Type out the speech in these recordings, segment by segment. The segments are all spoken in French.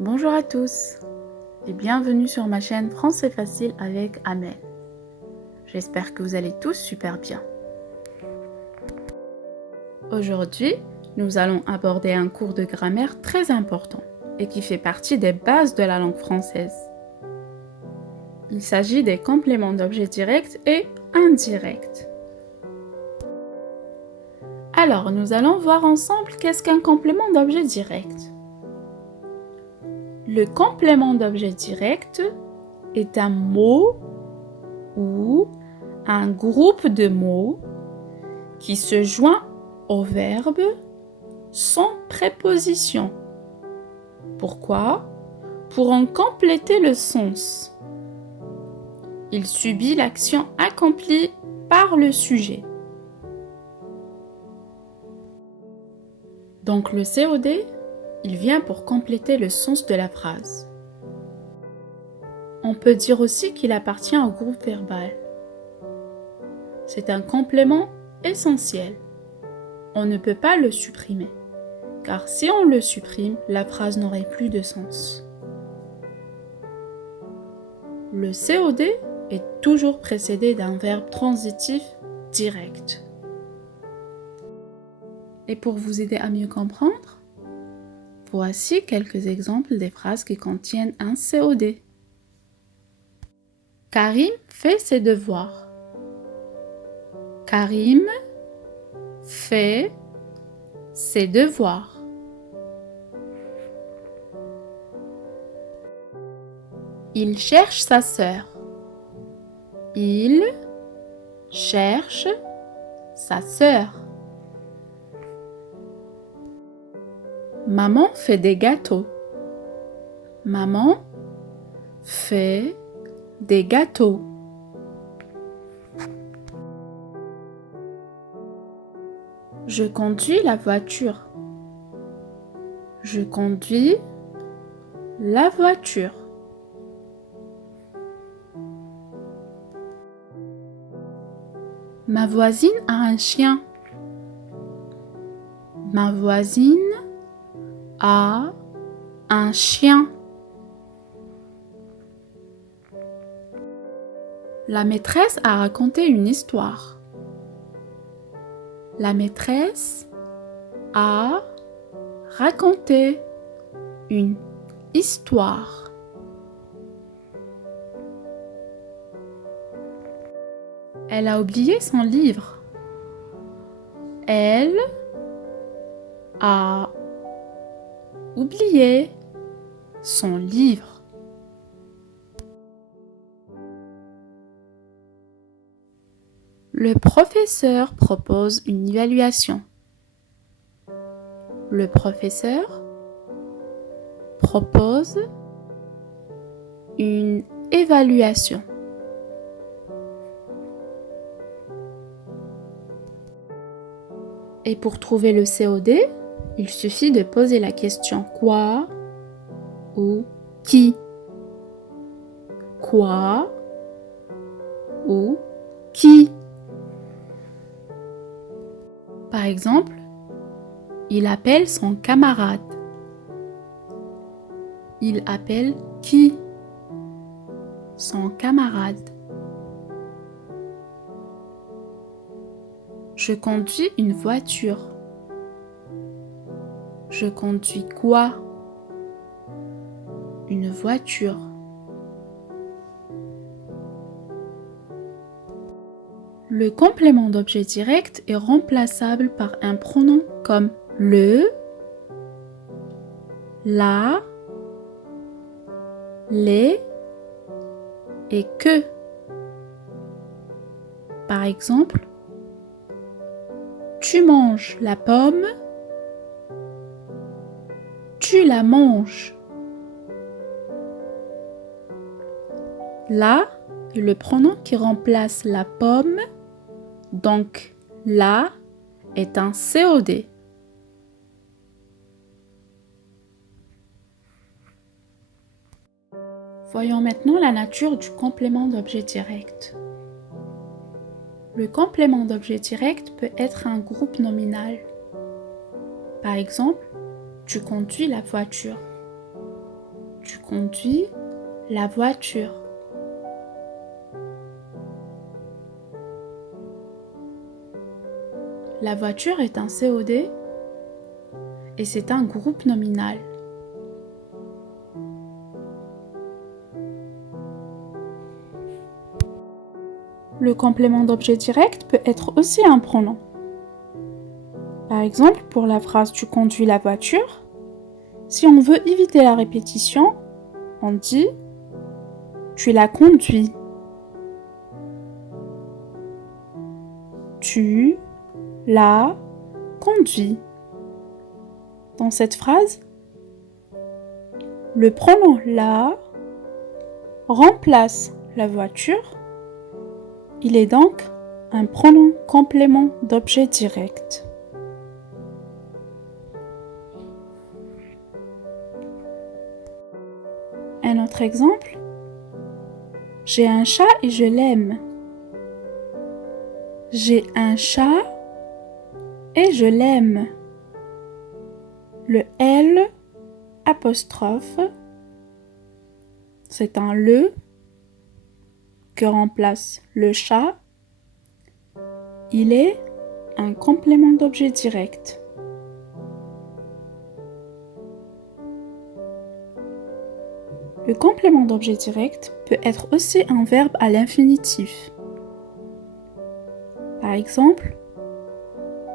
Bonjour à tous et bienvenue sur ma chaîne Français Facile avec Amel. J'espère que vous allez tous super bien. Aujourd'hui, nous allons aborder un cours de grammaire très important et qui fait partie des bases de la langue française. Il s'agit des compléments d'objets directs et indirects. Alors, nous allons voir ensemble qu'est-ce qu'un complément d'objet direct. Le complément d'objet direct est un mot ou un groupe de mots qui se joint au verbe sans préposition. Pourquoi? Pour en compléter le sens. Il subit l'action accomplie par le sujet. Donc le COD, il vient pour compléter le sens de la phrase. On peut dire aussi qu'il appartient au groupe verbal. C'est un complément essentiel. On ne peut pas le supprimer, car si on le supprime, la phrase n'aurait plus de sens. Le COD est toujours précédé d'un verbe transitif direct. Et pour vous aider à mieux comprendre, voici quelques exemples des phrases qui contiennent un COD. Karim fait ses devoirs. Karim fait ses devoirs. Il cherche sa sœur. Il cherche sa sœur. Maman fait des gâteaux. Maman fait des gâteaux. Je conduis la voiture. Je conduis la voiture. Ma voisine a un chien. Ma voisine a un chien. La maîtresse a raconté une histoire. La maîtresse a raconté une histoire. Elle a oublié son livre. Elle a oublié son livre. Le professeur propose une évaluation. Le professeur propose une évaluation. Et pour trouver le COD, il suffit de poser la question quoi ou qui. Quoi ou qui. Par exemple, il appelle son camarade. Il appelle qui? Son camarade. Je conduis une voiture. Je conduis quoi? Une voiture. Le complément d'objet direct est remplaçable par un pronom comme le, la, les et que. Par exemple, tu manges la pomme, tu la manges. La est le pronom qui remplace la pomme, donc la est un COD. Voyons maintenant la nature du complément d'objet direct. Le complément d'objet direct peut être un groupe nominal. Par exemple, tu conduis la voiture. Tu conduis la voiture. La voiture est un COD et c'est un groupe nominal. Le complément d'objet direct peut être aussi un pronom. Par exemple, pour la phrase « Tu conduis la voiture », si on veut éviter la répétition, on dit « Tu la conduis ». Tu la conduis. Dans cette phrase, le pronom « la » remplace la voiture. Il est donc un pronom complément d'objet direct. Un autre exemple. J'ai un chat et je l'aime. J'ai un chat et je l'aime. Le L apostrophe, c'est un le que remplace le chat. Il est un complément d'objet direct. Le complément d'objet direct peut être aussi un verbe à l'infinitif. Par exemple,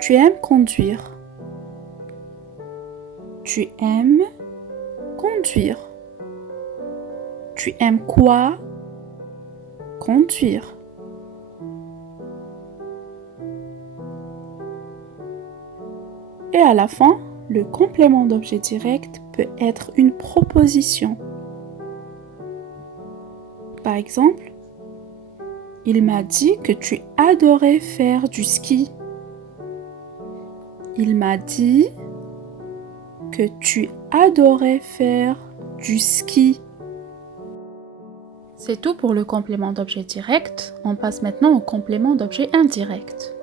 tu aimes conduire. Tu aimes conduire. Tu aimes quoi? Conduire. Et à la fin, le complément d'objet direct peut être une proposition. Par exemple, il m'a dit que tu adorais faire du ski. Il m'a dit que tu adorais faire du ski. C'est tout pour le complément d'objet direct. On passe maintenant au complément d'objet indirect.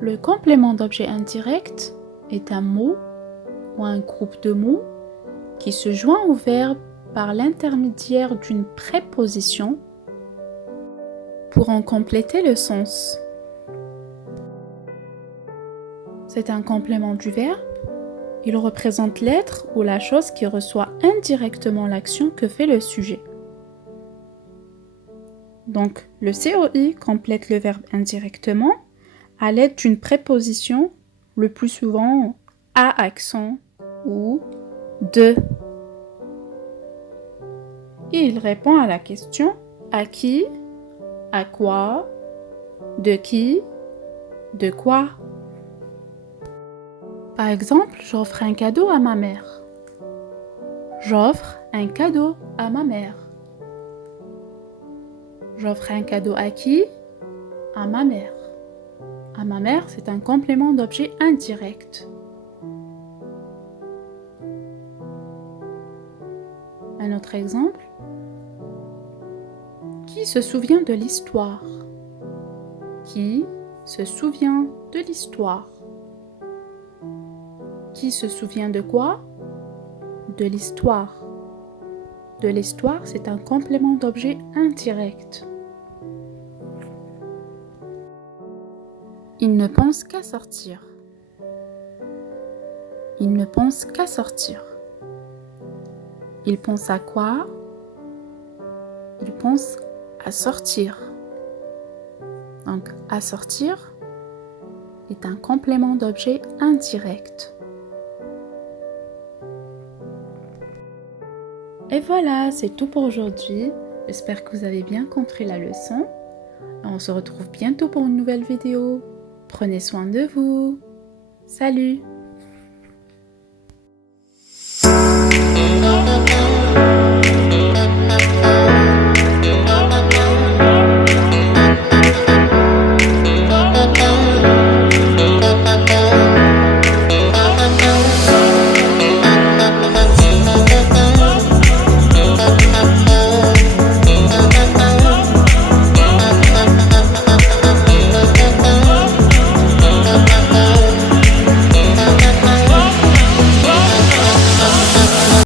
Le complément d'objet indirect est un mot ou un groupe de mots qui se joint au verbe par l'intermédiaire d'une préposition pour en compléter le sens. C'est un complément du verbe. Il représente l'être ou la chose qui reçoit indirectement l'action que fait le sujet. Donc, le COI complète le verbe indirectement à l'aide d'une préposition, le plus souvent à accent ou de. Et il répond à la question à qui, à quoi, de qui, de quoi. Par exemple, j'offre un cadeau à ma mère. J'offre un cadeau à ma mère. J'offre un cadeau à qui? À ma mère. À ma mère, c'est un complément d'objet indirect. Un autre exemple. Qui se souvient de l'histoire? Qui se souvient de l'histoire? Qui se souvient de quoi? De l'histoire. De l'histoire, c'est un complément d'objet indirect. Il ne pense qu'à sortir. Il ne pense qu'à sortir. Il pense à quoi? Il pense à sortir. Donc, à sortir est un complément d'objet indirect. Et voilà, c'est tout pour aujourd'hui. J'espère que vous avez bien compris la leçon. On se retrouve bientôt pour une nouvelle vidéo. Prenez soin de vous. Salut!